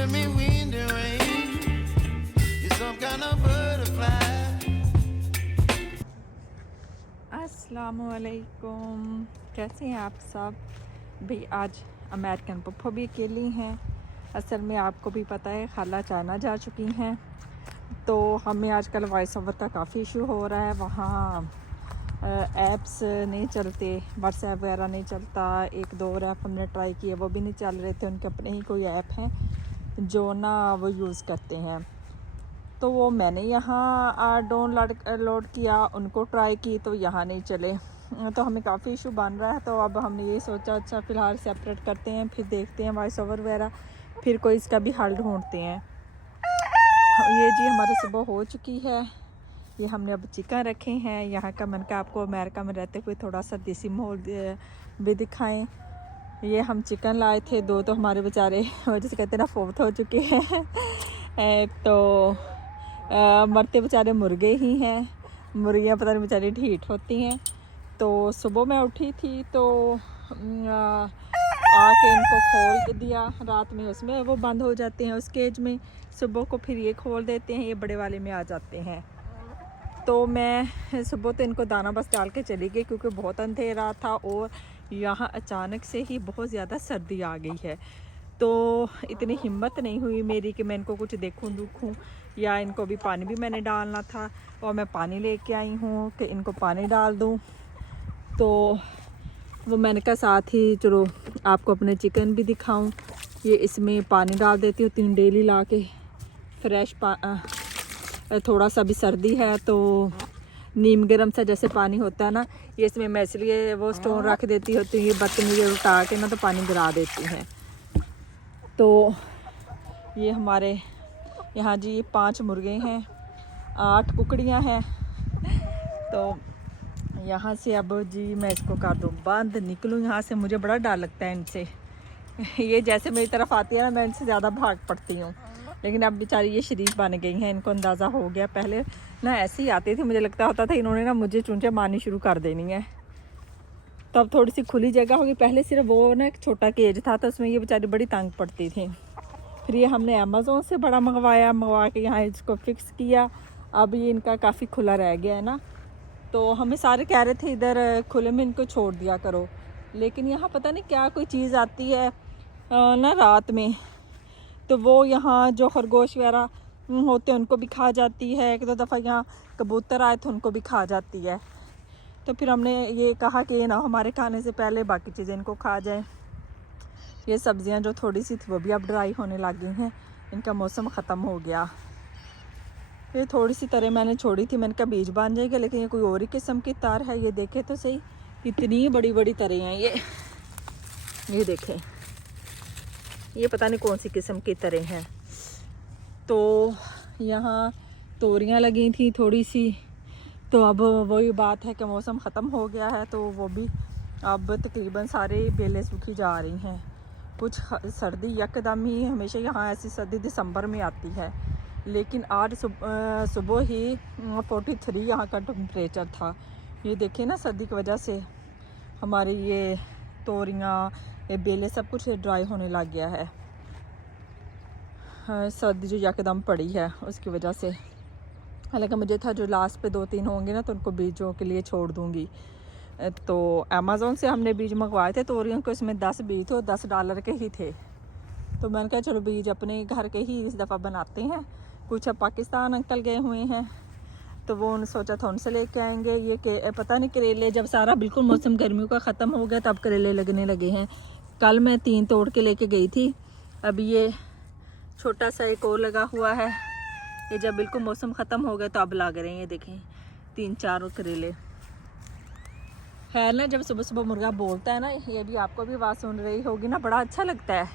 giving me wind and rain. You're some kind of butterfly. अस्सलामुअलैकुम, कैसे हैं आप सब। भाई आज अमेरिकन पप्पो भी अकेली हैं। असल में आपको भी पता है खाला चाइना जा चुकी हैं, तो हमें आजकल वॉइस ओवर का काफ़ी इशू हो रहा है। वहाँ ऐप्स नहीं चलते, व्हाट्सएप वगैरह नहीं चलता। एक दो और ऐप हमने ट्राई किए, वो भी नहीं चल रहे थे। उनके अपने ही कोई ऐप हैं जो ना वो यूज़ करते हैं, तो वो मैंने यहाँ डाउनलोड किया, उनको ट्राई की तो यहाँ नहीं चले। तो हमें काफ़ी इशू बन रहा है। तो अब हमने ये सोचा अच्छा फ़िलहाल सेपरेट करते हैं, फिर देखते हैं वॉइस ओवर वगैरह, फिर कोई इसका भी हल ढूंढते हैं। ये जी हमारी सुबह हो चुकी है। ये हमने अब चिकन रखे हैं यहाँ का। मैंने कहा आपको अमेरिका में रहते हुए थोड़ा सा देसी माहौल भी दिखाएं। ये हम चिकन लाए थे, दो तो हमारे बेचारे जैसे कहते हैं ना फोर्थ हो चुके हैं। तो मरते बेचारे मुर्गे ही हैं। मुर्गियाँ पता नहीं बेचारी ढीठ होती हैं। तो सुबह मैं उठी थी तो आके इनको खोल दिया। रात में उसमें वो बंद हो जाते हैं उस केज में, सुबह को फिर ये खोल देते हैं, ये बड़े वाले में आ जाते हैं। तो मैं सुबह तो इनको दाना बस डाल के चली गई क्योंकि बहुत अंधेरा था और यहाँ अचानक से ही बहुत ज़्यादा सर्दी आ गई है। तो इतनी हिम्मत नहीं हुई मेरी कि मैं इनको कुछ देखूं दुखूं, या इनको भी पानी भी मैंने डालना था और मैं पानी लेके आई हूँ कि इनको पानी डाल दूँ। तो वो मैंने कहा साथ ही चलो आपको अपने चिकन भी दिखाऊं। ये इसमें पानी डाल देती हूँ 3 डेली ला के फ्रेश। थोड़ा सा भी सर्दी है तो नीम गर्म सा जैसे पानी होता है ना, ये इसमें मैं इसलिए वो स्टोन रख देती होती हूँ। ये बर्तन ये उठा के ना तो पानी गिरा देती हैं। तो ये हमारे यहाँ जी 5 मुर्गे हैं, 8 कुकड़ियाँ हैं। तो यहाँ से अब जी मैं इसको कर दूँ बंद, निकलूँ यहाँ से। मुझे बड़ा डर लगता है इनसे। ये जैसे मेरी तरफ आती है ना, मैं इनसे ज़्यादा भाग पड़ती हूँ। लेकिन अब बेचारी ये शरीफ बन गई हैं, इनको अंदाज़ा हो गया। पहले ना ऐसे ही आती थी, मुझे लगता होता था इन्होंने ना मुझे चूंचे मारनी शुरू कर देनी है। तब थोड़ी सी खुली जगह होगी। पहले सिर्फ वो ना एक छोटा केज था तो उसमें ये बेचारी बड़ी तंग पड़ती थी। फिर ये हमने अमेज़ोन से बड़ा मंगवा के यहाँ इसको फिक्स किया। अब ये इनका काफ़ी खुला रह गया है ना, तो हमें सारे कह रहे थे इधर खुले में इनको छोड़ दिया करो। लेकिन यहाँ पता नहीं क्या कोई चीज़ आती है ना रात में, तो वो यहाँ जो खरगोश वगैरह होते हैं उनको भी खा जाती है। एक दो दफ़ा यहाँ कबूतर आए थे उनको भी खा जाती है। तो फिर हमने ये कहा कि ना हमारे खाने से पहले बाकी चीज़ें इनको खा जाए। ये सब्ज़ियाँ जो थोड़ी सी थी वो भी अब ड्राई होने लग गई हैं, इनका मौसम ख़त्म हो गया। ये थोड़ी सी तरह मैंने छोड़ी थी, मैंने कहा बीज बन जाएगा, लेकिन ये कोई और ही किस्म की तार है। ये देखे तो सही कितनी बड़ी बड़ी तरह हैं ये देखें, ये पता नहीं कौन सी किस्म की तरह हैं। तो यहाँ तोरियाँ लगी थी थोड़ी सी, तो अब वही बात है कि मौसम ख़त्म हो गया है, तो वो भी अब तकरीबन सारे बेलें सूखी जा रही हैं। कुछ सर्दी यकदम ही, हमेशा यहाँ ऐसी सर्दी दिसंबर में आती है, लेकिन आज सुबह ही 43 यहाँ का टेम्परेचर था। ये देखें ना, सर्दी की वजह से हमारी ये तोरियाँ, ये बेलें सब कुछ ड्राई होने लग गया है। सर्दी जो यकदम पड़ी है उसकी वजह से। हालांकि मुझे था जो लास्ट पे 2-3 होंगे ना तो उनको बीजों के लिए छोड़ दूँगी। तो अमेज़ोन से हमने बीज मंगवाए थे तोरियों के, उसमें 10 बीज थे और $10 के ही थे। तो मैंने कहा चलो बीज अपने घर के ही इस दफ़ा बनाते हैं। कुछ अब पाकिस्तान अंकल गए हुए हैं तो वो उन्होंने सोचा था उनसे लेके आएंगे। ये पता नहीं करेले, जब सारा बिल्कुल मौसम गर्मियों का ख़त्म हो गया तब करेले लगने लगे हैं। कल मैं 3 तोड़ के लेके गई थी, अब ये छोटा सा एक और लगा हुआ है। ये जब बिल्कुल मौसम ख़त्म हो गया तो अब लग रहे हैं। ये देखें 3-4 करेले है ना। जब सुबह सुबह मुर्गा बोलता है ना, ये भी आपको भी आवाज़ सुन रही होगी ना, बड़ा अच्छा लगता है।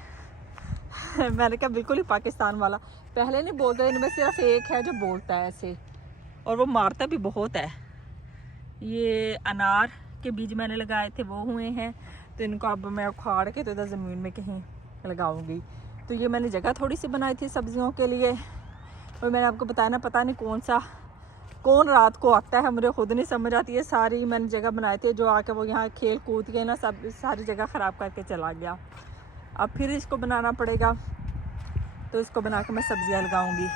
मैंने कहा बिल्कुल ही पाकिस्तान वाला। पहले नहीं बोलता, इनमें सिर्फ एक है जो बोलता है ऐसे, और वो मारता भी बहुत है। ये अनार के बीज मैंने लगाए थे वो हुए हैं, तो इनको अब मैं उखाड़ के तो इधर ज़मीन में कहीं लगाऊंगी। तो ये मैंने जगह थोड़ी सी बनाई थी सब्जियों के लिए, और मैंने आपको बताया ना पता नहीं कौन रात को आता है, मुझे खुद नहीं समझ आती है। सारी मैंने जगह बनाई थी, जो आके वो यहाँ खेल कूद के ना सब सारी जगह ख़राब करके चला गया। अब फिर इसको बनाना पड़ेगा। तो इसको बना के मैं सब्जियाँ लगाऊंगी।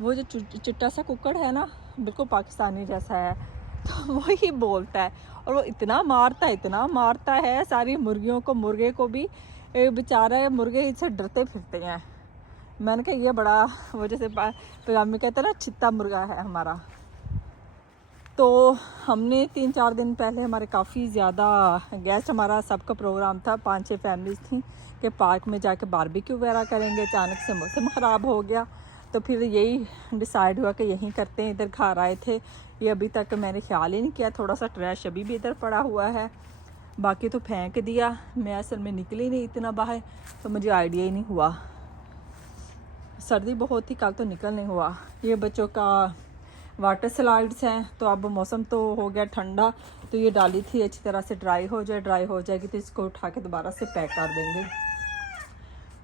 वो जो चिट्टा सा कुक्कड़ है ना, बिल्कुल पाकिस्तानी जैसा है, तो वो ही बोलता है और वो इतना मारता है सारी मुर्गियों को, मुर्गे को भी। बेचारा मुर्गे इससे डरते फिरते हैं। मैंने कहा ये बड़ा, वो जैसे पंजाबी कहते हैं ना, छित्ता मुर्गा है हमारा। तो हमने 3-4 दिन पहले हमारे काफ़ी ज़्यादा गेस्ट, हमारा सबका प्रोग्राम था, 5-6 फैमिलीज़ थी कि पार्क में जाके बारबेक्यू वगैरह करेंगे। अचानक से मौसम ख़राब हो गया तो फिर यही डिसाइड हुआ कि यहीं करते हैं। इधर घर आए थे, ये अभी तक मैंने ख्याल ही नहीं किया। थोड़ा सा ट्रैश अभी भी इधर पड़ा हुआ है, बाकी तो फेंक दिया। मैं असल में निकली नहीं इतना बाहर, तो मुझे आइडिया ही नहीं हुआ। सर्दी बहुत थी कल, तो निकल नहीं हुआ। ये बच्चों का वाटर स्लाइड्स हैं, तो अब मौसम तो हो गया ठंडा, तो ये डाली थी अच्छी तरह से ड्राई हो जाएगी तो इसको उठा के दोबारा से पैक कर देंगे।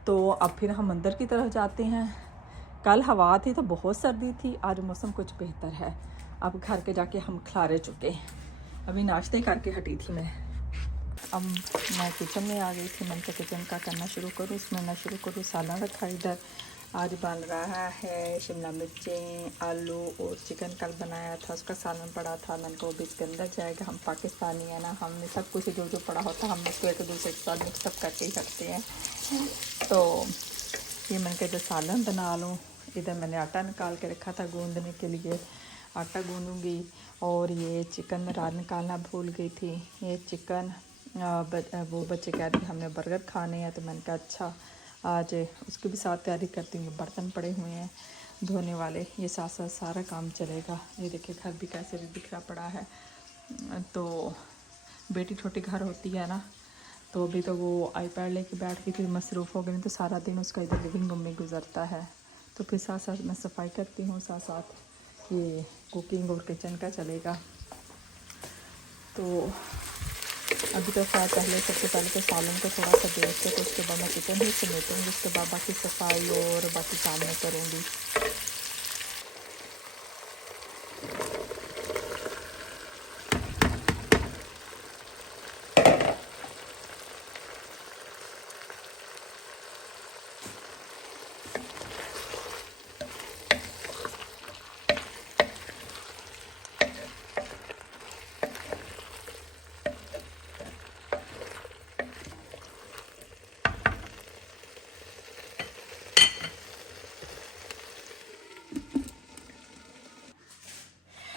तो अब फिर हम अंदर की तरफ जाते हैं। कल हवा थी तो बहुत सर्दी थी, आज मौसम कुछ बेहतर है। अब घर के जाके हम खिलारे चुके, अभी नाश्ते करके हटी थी मैं। अब मैं किचन में आ गई थी। मैंने कहा किचन का करना शुरू करूँ, इसमें मैं शुरू करूँ। सालन रखा इधर, आज बन रहा है शिमला मिर्चें, आलू और चिकन कल बनाया था, उसका सालन पड़ा था। मैंने कहा वो भी इसके अंदर जाएगा। हम पाकिस्तानी है ना, हमने सब कुछ जो पड़ा होता है हम उसको एक दूसरे के साथ मिक्सअप करके ही रखते हैं। तो ये मैंने कहा जो सालन बना लूँ। इधर मैंने आटा निकाल के रखा था गूंदने के लिए, आटा गूंदूँगी। और ये चिकन रात निकालना भूल गई थी। ये चिकन वो बच्चे कह रहे थे हमने बर्गर खाने हैं, तो मैंने कहा अच्छा आज उसकी भी साथ तैयारी करती हूँ। बर्तन पड़े हुए हैं धोने वाले, ये साथ साथ सारा काम चलेगा। ये देखिए घर भी कैसे बिखरा पड़ा है। तो बेटी छोटी घर होती है ना, तो अभी तो वो आईपैड लेके बैठ के फिर मसरूफ़ हो गई, तो सारा दिन उसका इधर लिविंग रूम में गुजरता है। तो फिर साथ साथ मैं सफाई करती हूँ, साथ साथ ये कुकिंग और किचन का चलेगा। तो अभी तो शायद सबसे पहले तो सालन को थोड़ा सा देख के, तो उसके बाद मैं किचन ही समेटूँगी, उसके बाद बाकी सफाई और बाकी काम मैं करूँगी।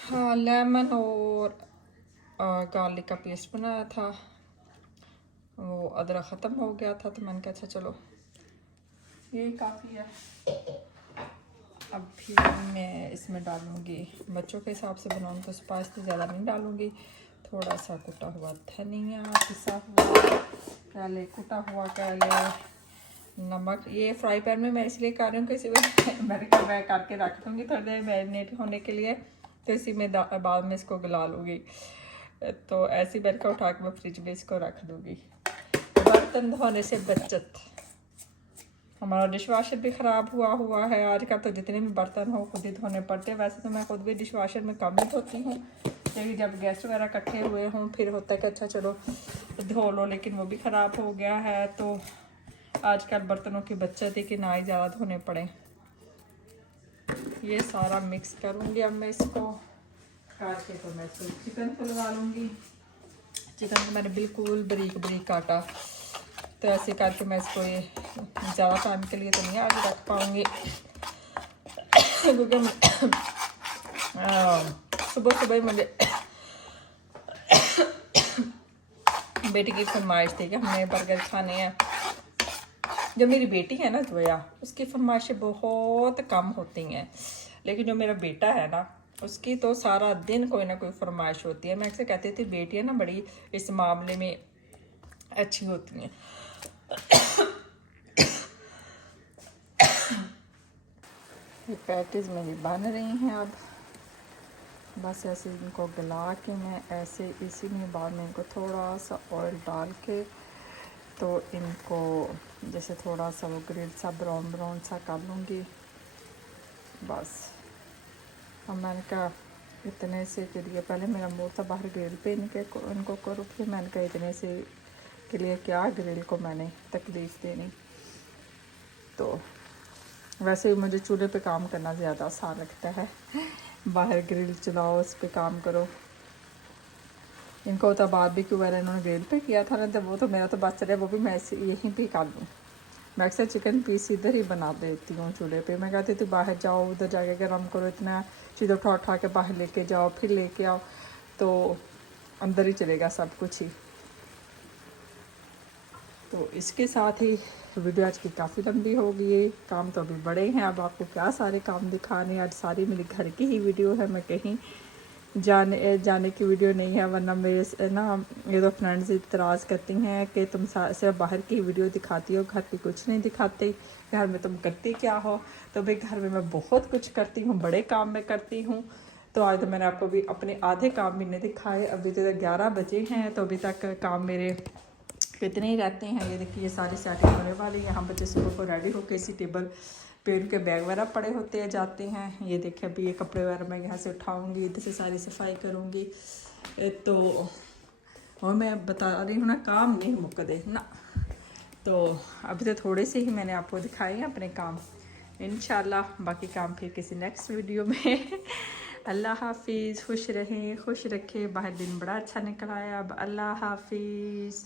हाँ, लेमन और गार्लिक का पेस्ट बनाया था, वो अदरक ख़त्म हो गया था, तो मैंने कहा अच्छा चलो यही काफ़ी है। अब फिर मैं इसमें डालूँगी, बच्चों के हिसाब से बनाऊँ तो स्पाइस तो ज़्यादा नहीं डालूँगी। थोड़ा सा कुटा हुआ धनिया, पिसा हुआ काले, कुटा हुआ काले, नमक। ये फ्राई पैन में मैं इसलिए कर रही हूँ कि इसी में मैं करके रख दूँगी थोड़ी देर मैरिनेट होने के लिए, तो इसी में बाद में इसको गला लूँगी। तो ऐसी बैठ कर उठा के मैं फ्रिज में इसको रख दूँगी। बर्तन धोने से बचत। हमारा डिश वाशर भी ख़राब हुआ है आजकल, तो जितने भी बर्तन हो खुद ही धोने पड़ते हैं। वैसे तो मैं खुद भी डिश वाशर में कम ही धोती हूँ, लेकिन जब गेस्ट वगैरह इकट्ठे हुए हों फिर होता है कि अच्छा चलो धो लो, लेकिन वो भी ख़राब हो गया है। तो आजकल बर्तनों की बचत है कि ना ही ज़्यादा धोने पड़े। ये सारा मिक्स करूँगी अब मैं इसको काट के, तो मैं इसको चिकन को लगा लूँगी। चिकन को मैंने बिल्कुल बारीक बारीक काटा, तो ऐसे करके मैं इसको ये ज़्यादा टाइम के लिए तो नहीं आगे रख पाऊँगी, क्योंकि सुबह सुबह मुझे बेटी की फरमाइश थी कि हमने बर्गर खाने हैं। जो मेरी बेटी है ना जोया, उसकी फरमाइशें बहुत कम होती हैं, लेकिन जो मेरा बेटा है ना, उसकी तो सारा दिन कोई ना कोई फरमाइश होती है। मैं अक्सर कहती थी बेटियाँ ना बड़ी इस मामले में अच्छी होती हैं। ये पैटीज मेरी बन रही हैं, अब बस ऐसे इनको गला के मैं ऐसे इसी में बाद में इनको थोड़ा सा ऑयल डाल के, तो इनको जैसे थोड़ा सा वो ग्रिल सा ब्राउन सा कर लूँगी बस। अब मैंने कहा इतने से के लिए, पहले मेरा मुँह था बाहर ग्रिल पे इनको करो, फिर मैंने कहा इतने से के लिए क्या ग्रिल को मैंने तकलीफ़ देनी। तो वैसे भी मुझे चूल्हे पे काम करना ज़्यादा आसान लगता है, बाहर ग्रिल चलाओ उस पे काम करो। इनको तो बारबेक्यू वगैरह इन्होंने ग्रिल पे किया था ना, तो वो तो मेरा तो बस चले, वो भी मैं यहीं पे कर लूँ। मैं अक्सर चिकन पीस इधर ही बना देती हूँ चूल्हे पे। मैं कहती थी बाहर जाओ, उधर जाके गरम करो, इतना चीज़ उठा के बाहर लेके जाओ, फिर लेके आओ, तो अंदर ही चलेगा सब कुछ ही। तो इसके साथ ही वीडियो आज की काफ़ी लंबी हो गई है। काम तो अभी बड़े हैं, अब आपको क्या सारे काम दिखाने। आज सारी मेरी घर की ही वीडियो है, मैं कहीं जाने की वीडियो नहीं है, वरना मेरे ना ये तो फ्रेंड्स इतराज़ करती हैं कि तुम सिर्फ बाहर की वीडियो दिखाती हो, घर की कुछ नहीं दिखाते, घर में तुम करती क्या हो। तो भाई घर में मैं बहुत कुछ करती हूँ, बड़े काम में करती हूँ। तो आज तो मैंने आपको भी अपने आधे काम भी नहीं दिखाए। अभी तो 11 बजे हैं, तो अभी तक काम मेरे कितने ही रहते हैं। ये देखिए, ये सारी सेटिंग होने वाली। यहाँ बच्चे सुबह को रेडी होकर इसी टेबल पे उनके बैग वगैरह पड़े होते हैं, जाते हैं। ये देखिए, अभी ये कपड़े वगैरह मैं यहाँ से उठाऊँगी, इधर से सारी सफाई करूँगी। तो और मैं बता रही हूँ ना, काम नहीं मुकदे ना। तो अभी तो थोड़े से ही मैंने आपको दिखाए हैं अपने काम। इंशाल्लाह बाकी काम फिर किसी नेक्स्ट वीडियो में। अल्लाह हाफिज़, खुश रहें, खुश रखें। बाहर दिन बड़ा अच्छा निकल आया। अब अल्लाह हाफिज़।